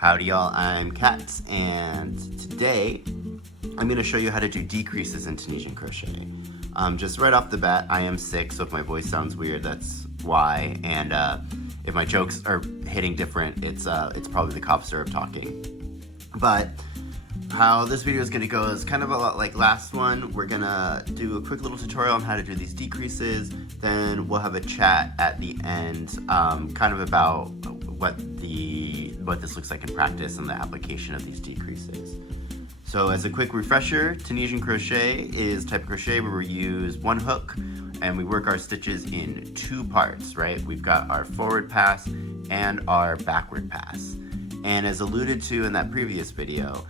Howdy y'all, I'm Kat, and today I'm going to show you how to do decreases in Tunisian crochet. Just right off the bat, I am sick, so if my voice sounds weird, that's why, and if my jokes are hitting different, it's probably the cough syrup talking. But how this video is going to go is kind of a lot like last one. We're going to do a quick little tutorial on how to do these decreases, then we'll have a chat at the end kind of about what this looks like in practice and the application of these decreases. So as a quick refresher, Tunisian crochet is type of crochet where we use one hook and we work our stitches in two parts, right? We've got our forward pass and our backward pass. And as alluded to in that previous video,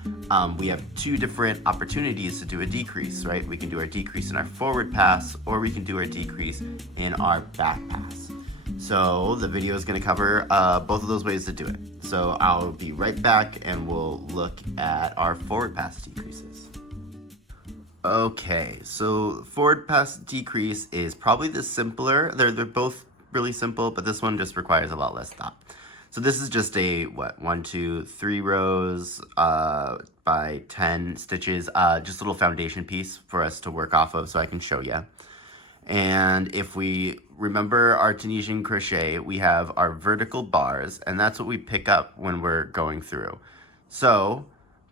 we have two different opportunities to do a decrease, right? We can do our decrease in our forward pass, or we can do our decrease in our back pass. So the video is going to cover both of those ways to do it. So I'll be right back and we'll look at our forward pass decreases. Okay, so forward pass decrease is probably the simpler. They're both really simple, but this one just requires a lot less thought. So this is just a, 1, 2, 3 rows by 10 stitches, just a little foundation piece for us to work off of so I can show you. And if we remember our Tunisian crochet, we have our vertical bars, and that's what we pick up when we're going through. So,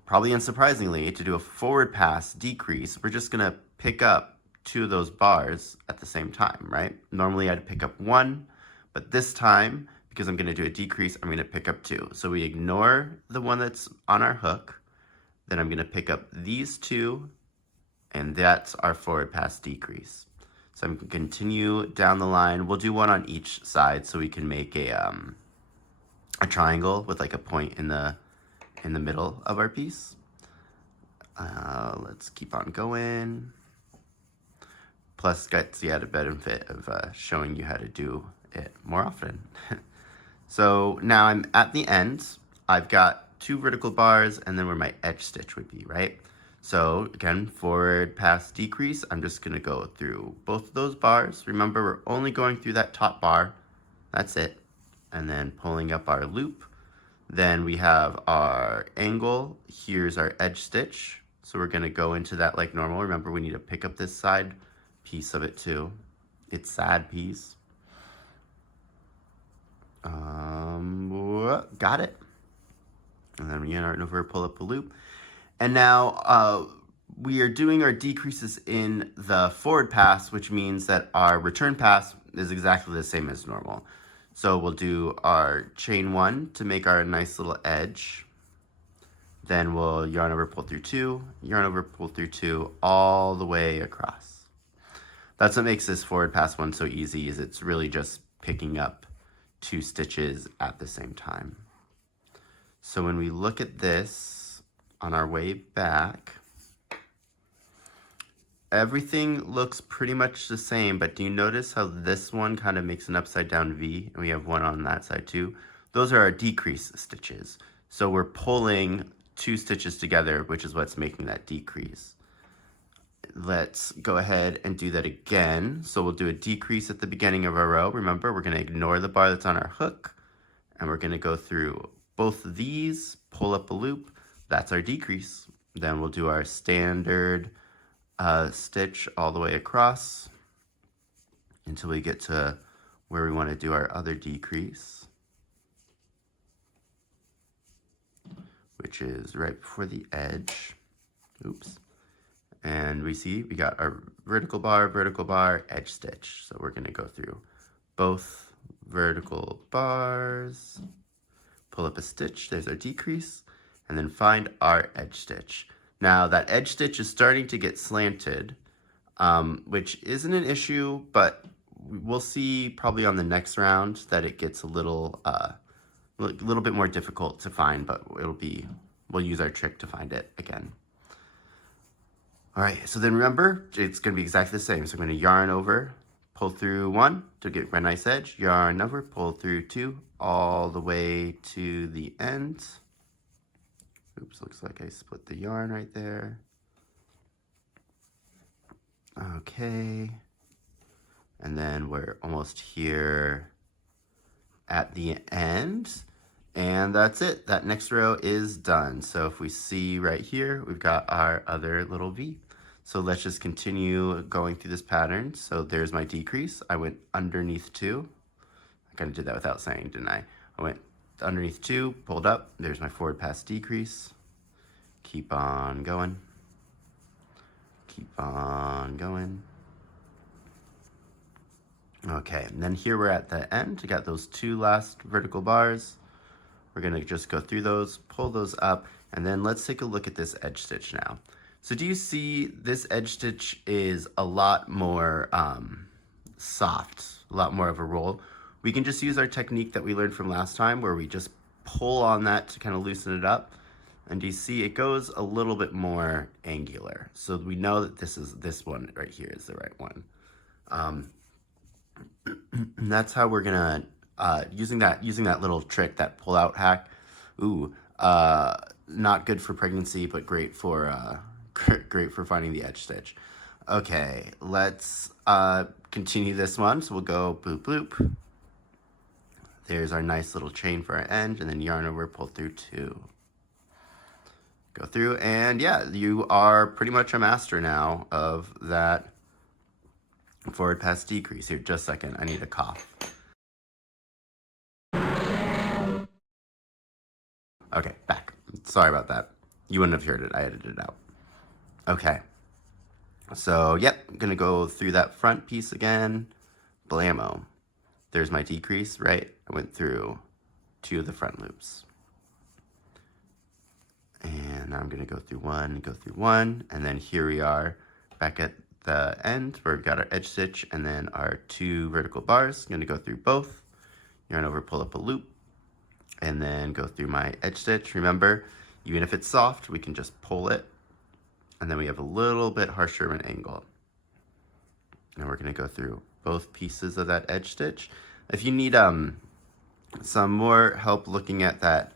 probably unsurprisingly, to do a forward pass decrease, we're just gonna pick up 2 of those bars at the same time, right? Normally I'd pick up 1, but this time, because I'm gonna do a decrease, I'm gonna pick up 2. So we ignore the one that's on our hook, then I'm gonna pick up these 2, and that's our forward pass decrease. So I'm going to continue down the line. We'll do one on each side so we can make a triangle with like a point in the middle of our piece. Let's keep on going. Plus gets the added benefit of showing you how to do it more often. So now I'm at the end. I've got 2 vertical bars and then where my edge stitch would be, right? So again, forward pass decrease, I'm just gonna go through both of those bars. Remember, we're only going through that top bar, that's it. And then pulling up our loop. Then we have our angle, here's our edge stitch. So we're gonna go into that like normal. Remember, we need to pick up this side piece of it too. It's sad piece. Got it. And then we yarn over, pull up the loop. And now we are doing our decreases in the forward pass, which means that our return pass is exactly the same as normal. So we'll do our chain 1 to make our nice little edge. Then we'll yarn over, pull through 2, yarn over, pull through 2, all the way across. That's what makes this forward pass one so easy, is it's really just picking up 2 stitches at the same time. So when we look at this, on our way back, everything looks pretty much the same, but do you notice how this one kind of makes an upside down V, and we have one on that side too? Those are our decrease stitches. So we're pulling 2 stitches together, which is what's making that decrease. Let's go ahead and do that again. So we'll do a decrease at the beginning of our row. Remember, we're gonna ignore the bar that's on our hook, and we're gonna go through both of these, pull up a loop. That's our decrease. Then we'll do our standard stitch all the way across until we get to where we want to do our other decrease, which is right before the edge. Oops. And we see we got our vertical bar, edge stitch. So we're going to go through both vertical bars, pull up a stitch, there's our decrease, and then find our edge stitch. Now that edge stitch is starting to get slanted, which isn't an issue, but we'll see probably on the next round that it gets a little bit more difficult to find, but we'll use our trick to find it again. All right, so then remember, it's gonna be exactly the same. So I'm gonna yarn over, pull through 1 to get my nice edge, yarn over, pull through 2, all the way to the end. Oops, looks like I split the yarn right there. Okay. And then we're almost here at the end. And that's it. That next row is done. So if we see right here, we've got our other little V. So let's just continue going through this pattern. So there's my decrease. I went underneath 2. I kind of did that without saying, didn't I? I went underneath 2, pulled up. There's my forward pass decrease. Keep on going. Keep on going. Okay, and then here we're at the end. We got those 2 last vertical bars. We're gonna just go through those, pull those up, and then let's take a look at this edge stitch now. So do you see this edge stitch is a lot more soft, a lot more of a roll. We can just use our technique that we learned from last time where we just pull on that to kind of loosen it up. And do you see it goes a little bit more angular. So we know that this one right here is the right one. And that's how we're gonna, using that little trick, that pull out hack. Ooh, not good for pregnancy, but great for finding the edge stitch. Okay, let's continue this one. So we'll go boop bloop. There's our nice little chain for our end, and then yarn over, pull through 2. Go through, and yeah, you are pretty much a master now of that forward pass decrease. Here, just a second, I need a cough. Okay, back. Sorry about that. You wouldn't have heard it, I edited it out. Okay, so yep, I'm gonna go through that front piece again. Blammo. There's my decrease, right? I went through 2 of the front loops. And now I'm gonna go through 1, and then here we are back at the end where we've got our edge stitch and then our 2 vertical bars. I'm gonna go through both, yarn over, pull up a loop, and then go through my edge stitch. Remember, even if it's soft, we can just pull it, and then we have a little bit harsher of an angle. And we're gonna go through both pieces of that edge stitch. If you need some more help looking at that,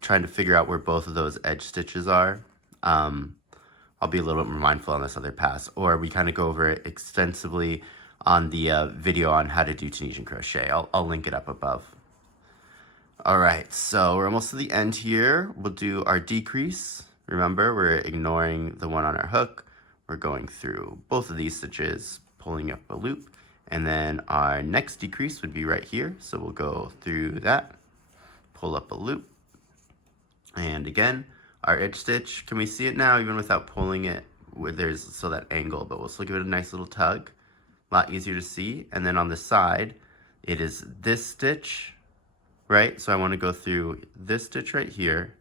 trying to figure out where both of those edge stitches are, I'll be a little bit more mindful on this other pass, or we kind of go over it extensively on the video on how to do Tunisian crochet. I'll link it up above. All right, so we're almost to the end here. We'll do our decrease. Remember, we're ignoring the one on our hook. We're going through both of these stitches, pulling up a loop, and then our next decrease would be right here. So we'll go through that, pull up a loop, and again, our edge stitch. Can we see it now, even without pulling it, where there's still that angle, but we'll still give it a nice little tug. A lot easier to see. And then on the side, it is this stitch, right? So I want to go through this stitch right here,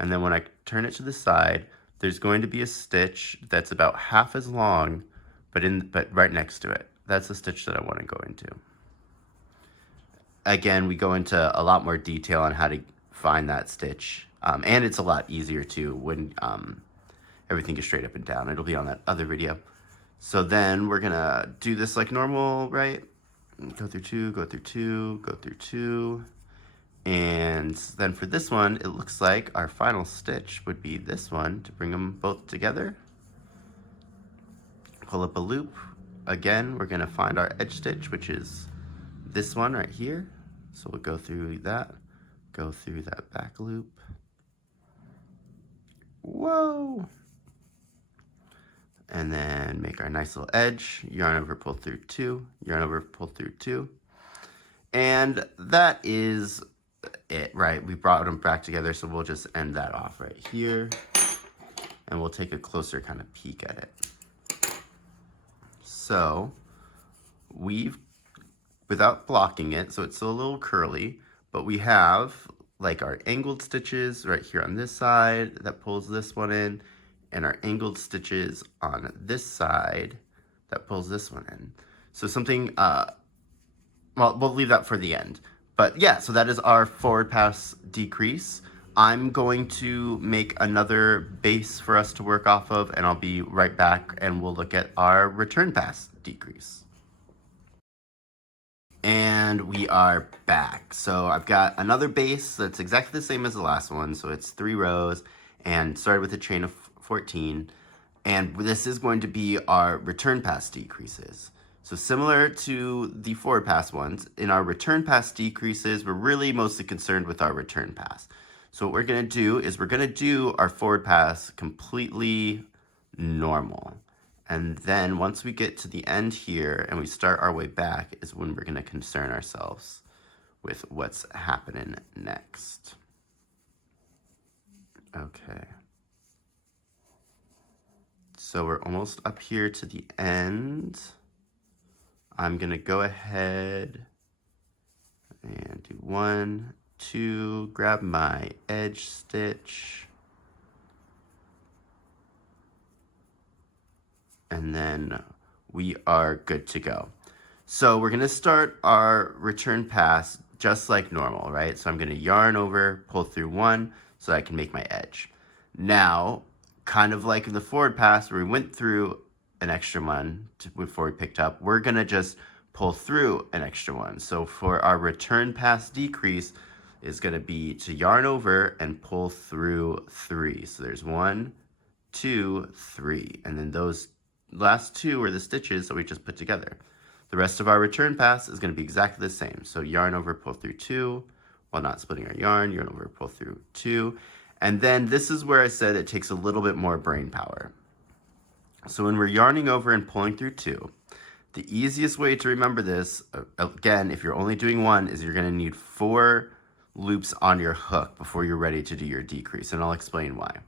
and then when I turn it to the side, there's going to be a stitch that's about half as long, but right next to it. That's the stitch that I want to go into. Again, we go into a lot more detail on how to find that stitch, and it's a lot easier too when everything is straight up and down. It'll be on that other video. So then we're gonna do this like normal, right? Go through 2, go through 2, go through 2. And then for this one, it looks like our final stitch would be this one to bring them both together. Pull up a loop. Again, we're gonna find our edge stitch, which is this one right here. So we'll go through that back loop. Whoa! And then make our nice little edge, yarn over, pull through 2, yarn over, pull through 2. And that is it, right? We brought them back together, so we'll just end that off right here. And we'll take a closer kind of peek at it. So we've, without blocking it, so it's still a little curly, but we have like our angled stitches right here on this side that pulls this one in, and our angled stitches on this side that pulls this one in. So something, well, we'll leave that for the end. But yeah, so that is our forward pass decrease. I'm going to make another base for us to work off of, and I'll be right back and we'll look at our return pass decrease. And we are back. So I've got another base that's exactly the same as the last one. So it's 3 rows and started with a chain of 14. And this is going to be our return pass decreases. So similar to the forward pass ones, in our return pass decreases, we're really mostly concerned with our return pass. So what we're going to do is we're going to do our forward pass completely normal. And then once we get to the end here and we start our way back is when we're going to concern ourselves with what's happening next. Okay. So we're almost up here to the end. I'm going to go ahead and do 1, 2, grab my edge stitch, and then we are good to go. So we're going to start our return pass just like normal, right? So I'm going to yarn over, pull through 1 so I can make my edge. Now, kind of like in the forward pass where we went through an extra one before we picked up, we're going to just pull through an extra one. So for our return pass decrease is going to be to yarn over and pull through 3. So there's 1, 2, 3. And then those last 2 are the stitches that we just put together. The rest of our return pass is going to be exactly the same. So yarn over, pull through 2, while not splitting our yarn over, pull through 2. And then this is where I said it takes a little bit more brain power. So when we're yarning over and pulling through 2, the easiest way to remember this, again, if you're only doing 1, is you're going to need 4 loops on your hook before you're ready to do your decrease, and I'll explain why.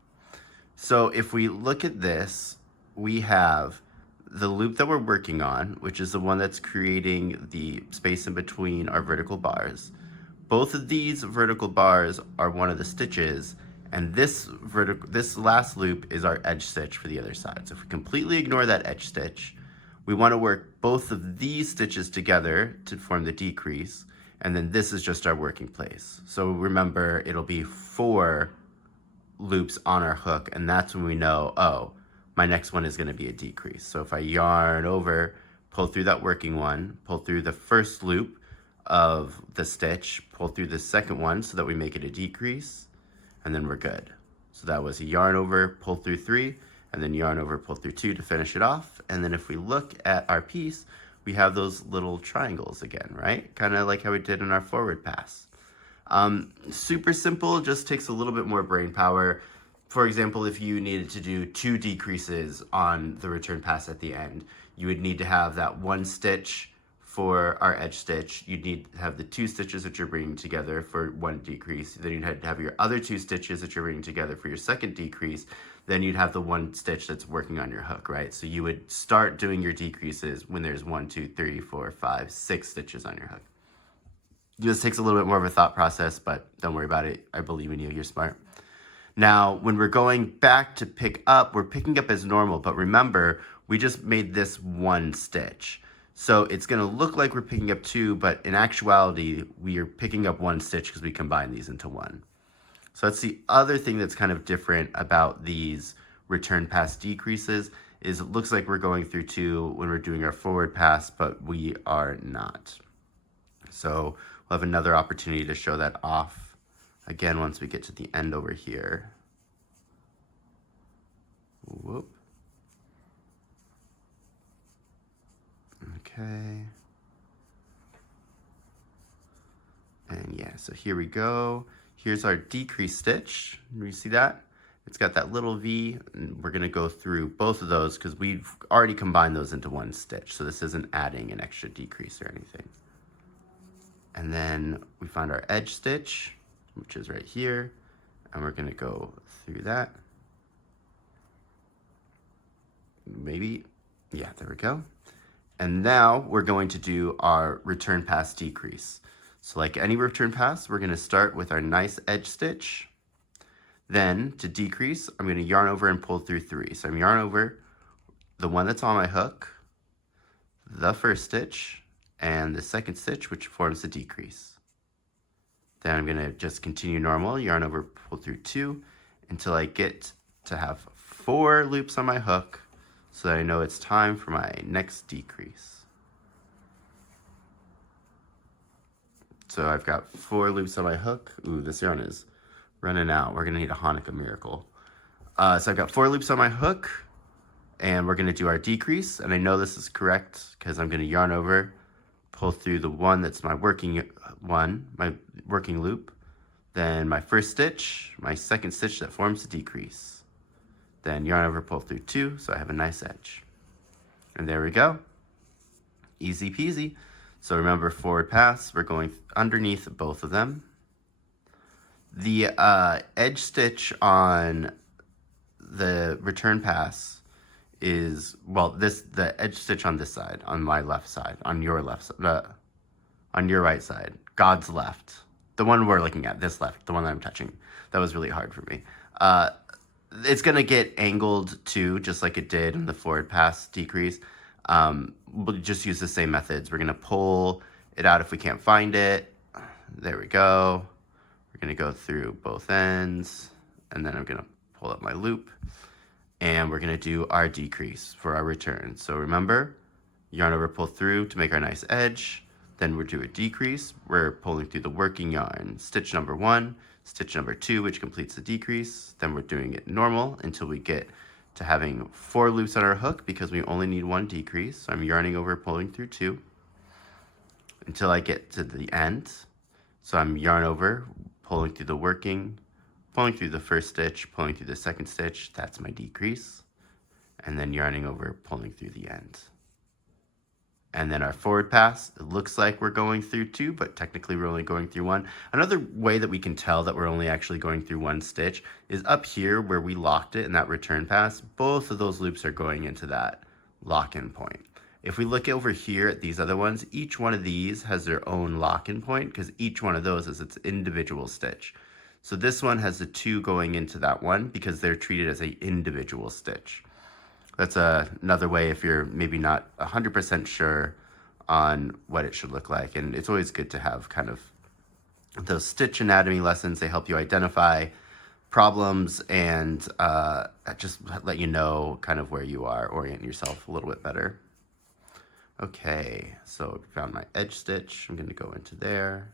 So if we look at this, we have the loop that we're working on, which is the one that's creating the space in between our vertical bars. Both of these vertical bars are one of the stitches, and this last loop is our edge stitch for the other side. So if we completely ignore that edge stitch, we want to work both of these stitches together to form the decrease, and then this is just our working place. So remember, it'll be 4 loops on our hook, and that's when we know, oh, my next one is going to be a decrease. So if I yarn over, pull through that working one, pull through the first loop of the stitch, pull through the second one so that we make it a decrease, and then we're good. So that was a yarn over, pull through 3, and then yarn over, pull through 2 to finish it off. And then if we look at our piece, we have those little triangles again, right? Kind of like how we did in our forward pass. Super simple, just takes a little bit more brain power. For example, if you needed to do 2 decreases on the return pass at the end, you would need to have that 1 stitch for our edge stitch. You'd need to have the 2 stitches that you're bringing together for 1 decrease. Then you'd have to have your other 2 stitches that you're bringing together for your second decrease. Then you'd have the 1 stitch that's working on your hook, right? So you would start doing your decreases when there's 1, 2, 3, 4, 5, 6 stitches on your hook. This takes a little bit more of a thought process, but don't worry about it. I believe in you. You're smart. Now, when we're going back to pick up, we're picking up as normal, but remember, we just made this 1 stitch. So it's going to look like we're picking up 2, but in actuality, we are picking up 1 stitch because we combine these into 1. So that's the other thing that's kind of different about these return pass decreases, is it looks like we're going through 2 when we're doing our forward pass, but we are not. So we'll have another opportunity to show that off again once we get to the end over here. Whoop. Okay. And yeah, so here we go. Here's our decrease stitch. You see that? It's got that little V, and we're gonna go through both of those because we've already combined those into 1 stitch. So this isn't adding an extra decrease or anything. And then we find our edge stitch, which is right here, and we're gonna go through that. Maybe, yeah, there we go. And now we're going to do our return pass decrease. So like any return pass, we're going to start with our nice edge stitch. Then to decrease, I'm going to yarn over and pull through 3. So I'm yarn over the one that's on my hook, the first stitch, and the second stitch, which forms the decrease. Then I'm going to just continue normal, yarn over, pull through 2, until I get to have 4 loops on my hook, so that I know it's time for my next decrease. So I've got 4 loops on my hook. Ooh, this yarn is running out. We're gonna need a Hanukkah miracle. So I've got 4 loops on my hook, and we're going to do our decrease, and I know this is correct because I'm going to yarn over, pull through the one that's my working loop, then my first stitch, my second stitch that forms the decrease, then yarn over, pull through 2, so I have a nice edge. And there we go. Easy peasy. So remember, forward pass, we're going underneath both of them. The edge stitch on the return pass is, well, the edge stitch on this side, on my left side, on your left side, on your right side, God's left, the one we're looking at, this left, the one that I'm touching. That was really hard for me. It's gonna get angled too, just like it did in the forward pass decrease. We'll just use the same methods. We're gonna pull it out if we can't find it. There we go. We're gonna go through both ends, and then I'm gonna pull up my loop, and we're gonna do our decrease for our return. So remember, yarn over, pull through to make our nice edge, then we'll do a decrease. We're pulling through the working yarn, stitch number 1, stitch number 2, which completes the decrease, then we're doing it normal until we get to having 4 loops on our hook because we only need 1 decrease. So I'm yarning over, pulling through 2 until I get to the end. So I'm yarn over, pulling through the working, pulling through the first stitch, pulling through the second stitch, that's my decrease, and then yarning over, pulling through the end. And then our forward pass, it looks like we're going through 2, but technically we're only going through 1. Another way that we can tell that we're only actually going through 1 stitch is up here where we locked it in that return pass. Both of those loops are going into that lock-in point. If we look over here at these other ones, each one of these has their own lock-in point because each one of those is its individual stitch. So this one has the 2 going into that one because they're treated as an individual stitch. That's another way if you're maybe not 100% sure on what it should look like. And it's always good to have kind of those stitch anatomy lessons. They help you identify problems and just let you know kind of where you are, orient yourself a little bit better. Okay, so I found my edge stitch. I'm going to go into there.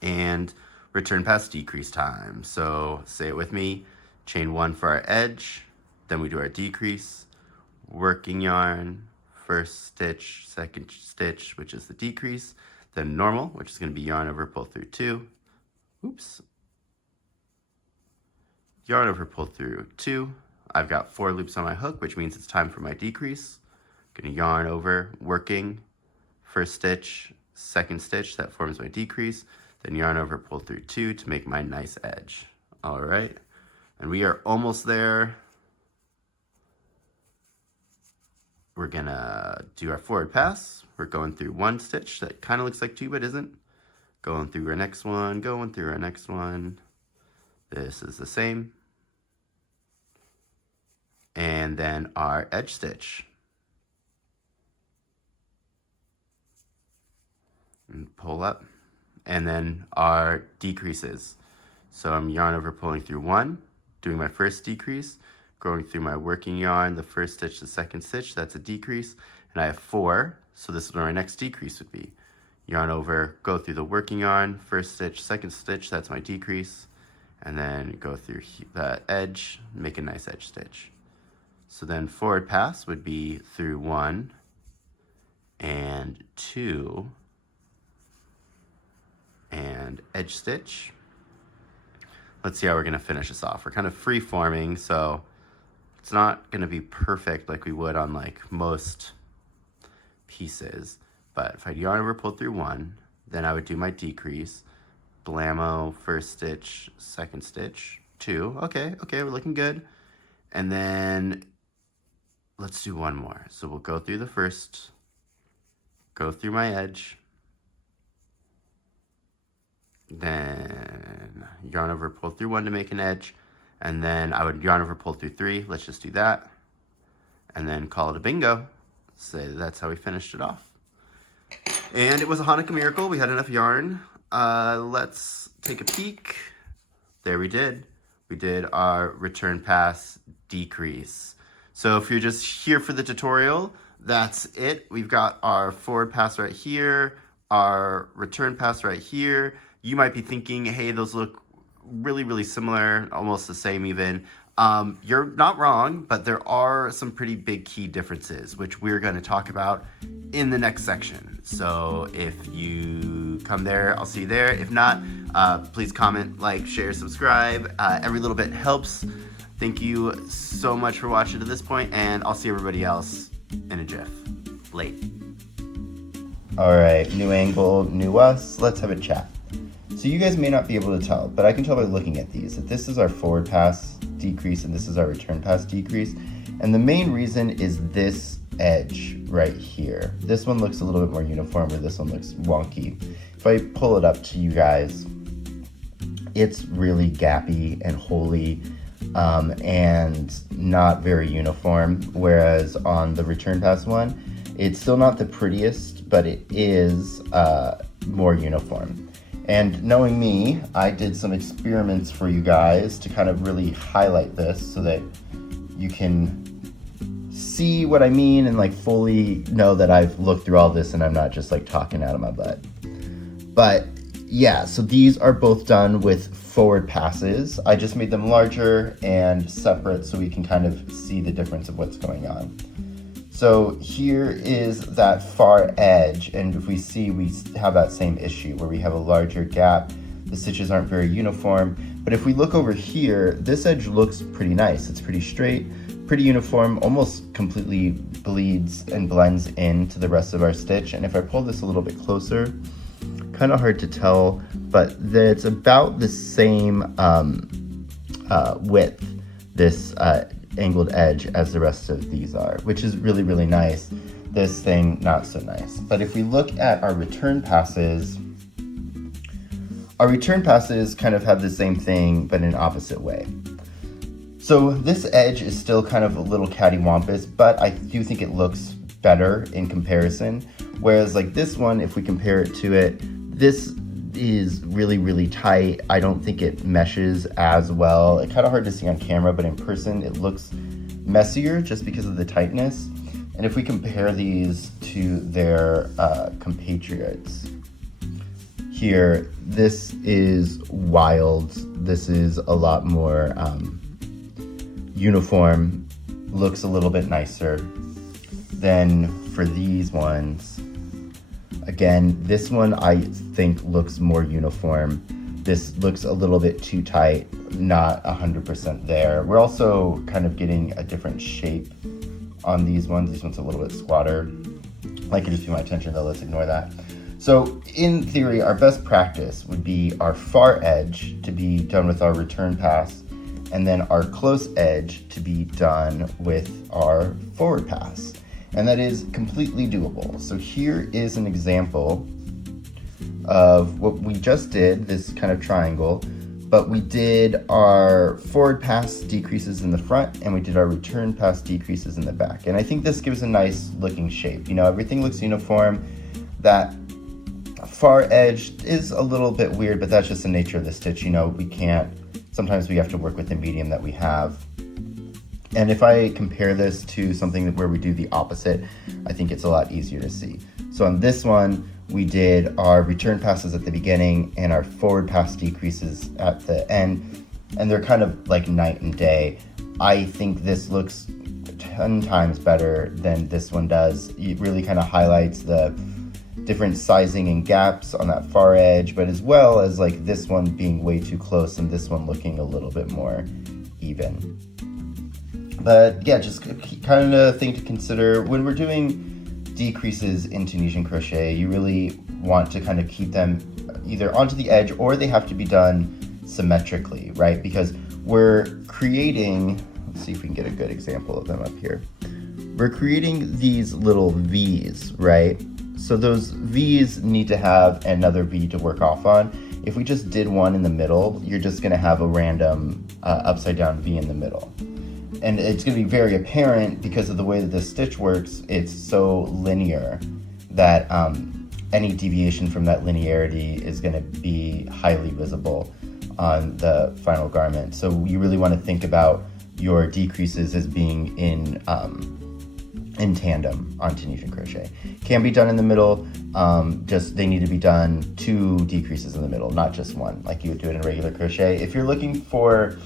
And return pass decrease time. So say it with me, chain 1 for our edge, then we do our decrease, working yarn, first stitch, second stitch, which is the decrease, then normal, which is going to be yarn over, pull through 2, oops, yarn over, pull through 2. I've got 4 loops on my hook, which means it's time for my decrease. I'm going to yarn over, working, first stitch, second stitch, that forms my decrease, then yarn over, pull through 2 to make my nice edge. All right, and we are almost there. We're gonna do our forward pass. We're going through 1 stitch that kind of looks like 2 but isn't. Going through our next one, going through our next one. This is the same. And then our edge stitch. And pull up. And then our decreases. So I'm yarn over, pulling through 1, doing my first decrease, going through my working yarn, the first stitch, the second stitch, that's a decrease, and I have 4, so this is where my next decrease would be. Yarn over, go through the working yarn, first stitch, second stitch, that's my decrease, and then go through the edge, make a nice edge stitch. So then forward pass would be through 1 and 2, and edge stitch. Let's see how we're going to finish this off. We're kind of free forming, so it's not going to be perfect like we would on like most pieces. But if I yarn over, pull through 1, then I would do my decrease, blammo, first stitch, second stitch, 2. Okay, we're looking good. And then let's do 1 more. So we'll go through the first, go through my edge, then yarn over, pull through 1 to make an edge, and then I would yarn over, pull through 3. Let's just do that, and then call it a bingo. So that's how we finished it off. And it was a Hanukkah miracle. We had enough yarn. Let's take a peek. There we did. We did our return pass decrease. So if you're just here for the tutorial, that's it. We've got our forward pass right here, our return pass right here. You might be thinking, hey, those look really, really similar, almost the same even. You're not wrong, but there are some pretty big key differences, which we're going to talk about in the next section. So if you come there, I'll see you there. If not, please comment, like, share, subscribe. Every little bit helps. Thank you so much for watching to this point, and I'll see everybody else in a jiff. Late. All right, new angle, new us. Let's have a chat. So you guys may not be able to tell, but I can tell by looking at these that this is our forward pass decrease and this is our return pass decrease. And the main reason is this edge right here. This one looks a little bit more uniform, where this one looks wonky. If I pull it up to you guys, it's really gappy and holy and not very uniform. Whereas on the return pass one, it's still not the prettiest, but it is more uniform. And knowing me, I did some experiments for you guys to kind of really highlight this so that you can see what I mean and like fully know that I've looked through all this and I'm not just like talking out of my butt. But yeah, so these are both done with forward passes. I just made them larger and separate so we can kind of see the difference of what's going on. So here is that far edge, and if we see, we have that same issue where we have a larger gap. The stitches aren't very uniform, but if we look over here, this edge looks pretty nice. It's pretty straight, pretty uniform, almost completely bleeds and blends into the rest of our stitch. And if I pull this a little bit closer, kind of hard to tell, but it's about the same width, this angled edge, as the rest of these are, which is really, really nice. This thing, not so nice. But if we look at our return passes kind of have the same thing, but in an opposite way. So this edge is still kind of a little cattywampus, but I do think it looks better in comparison. Whereas like this one, if we compare it to it, this is really, really tight. I don't think it meshes as well. It's kind of hard to see on camera, but in person it looks messier just because of the tightness. And if we compare these to their compatriots here, this is wild. This is a lot more uniform, looks a little bit nicer than for these ones. Again, this one I think looks more uniform. This looks a little bit too tight, not 100% there. We're also kind of getting a different shape on these ones. This one's a little bit squatter. That could just be my attention though, let's ignore that. So in theory, our best practice would be our far edge to be done with our return pass, and then our close edge to be done with our forward pass. And that is completely doable. So here is an example of what we just did, this kind of triangle, but we did our forward pass decreases in the front and we did our return pass decreases in the back. And I think this gives a nice looking shape. You know, everything looks uniform. That far edge is a little bit weird, but that's just the nature of the stitch. You know, sometimes we have to work with the medium that we have. And if I compare this to something where we do the opposite, I think it's a lot easier to see. So on this one, we did our return passes at the beginning and our forward pass decreases at the end, and they're kind of like night and day. I think this looks 10 times better than this one does. It really kind of highlights the different sizing and gaps on that far edge, but as well as like this one being way too close and this one looking a little bit more even. But yeah, just kind of thing to consider when we're doing decreases in Tunisian crochet. You really want to kind of keep them either onto the edge or they have to be done symmetrically, right? Because we're creating, let's see if we can get a good example of them up here. We're creating these little V's, right? So those V's need to have another V to work off on. If we just did one in the middle, you're just gonna have a random upside down V in the middle. And it's going to be very apparent because of the way that this stitch works. It's so linear that any deviation from that linearity is going to be highly visible on the final garment. So you really want to think about your decreases as being in in tandem on Tunisian crochet. Can be done in the middle, just they need to be done 2 decreases in the middle, not just one, like you would do it in regular crochet. If you're looking for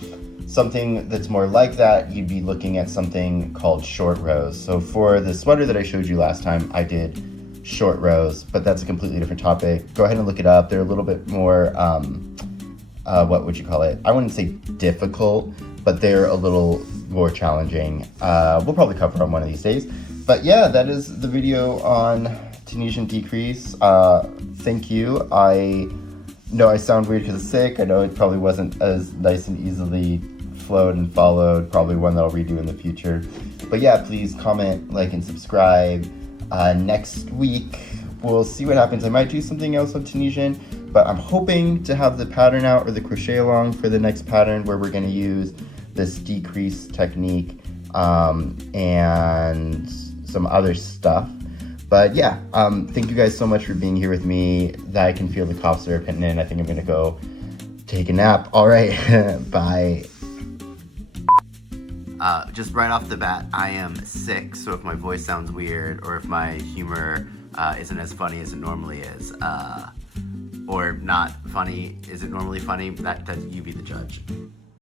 something that's more like that, you'd be looking at something called short rows. So for the sweater that I showed you last time, I did short rows, but that's a completely different topic. Go ahead and look it up. They're a little bit more, what would you call it? I wouldn't say difficult, but they're a little more challenging. We'll probably cover on one of these days. But yeah, that is the video on Tunisian decrease. Thank you. I know I sound weird because I'm sick. I know it probably wasn't as nice and easily flowed and followed. Probably one that I'll redo in the future. But yeah, please comment, like, and subscribe. Next week, we'll see what happens. I might do something else on Tunisian, but I'm hoping to have the pattern out or the crochet along for the next pattern where we're going to use this decrease technique and some other stuff. But yeah, thank you guys so much for being here with me. That I can feel the cough syrup hitting in. I think I'm gonna go take a nap. All right, bye. Just right off the bat, I am sick, so if my voice sounds weird or if my humor isn't as funny as it normally is, or not funny, is it normally funny? That you be the judge.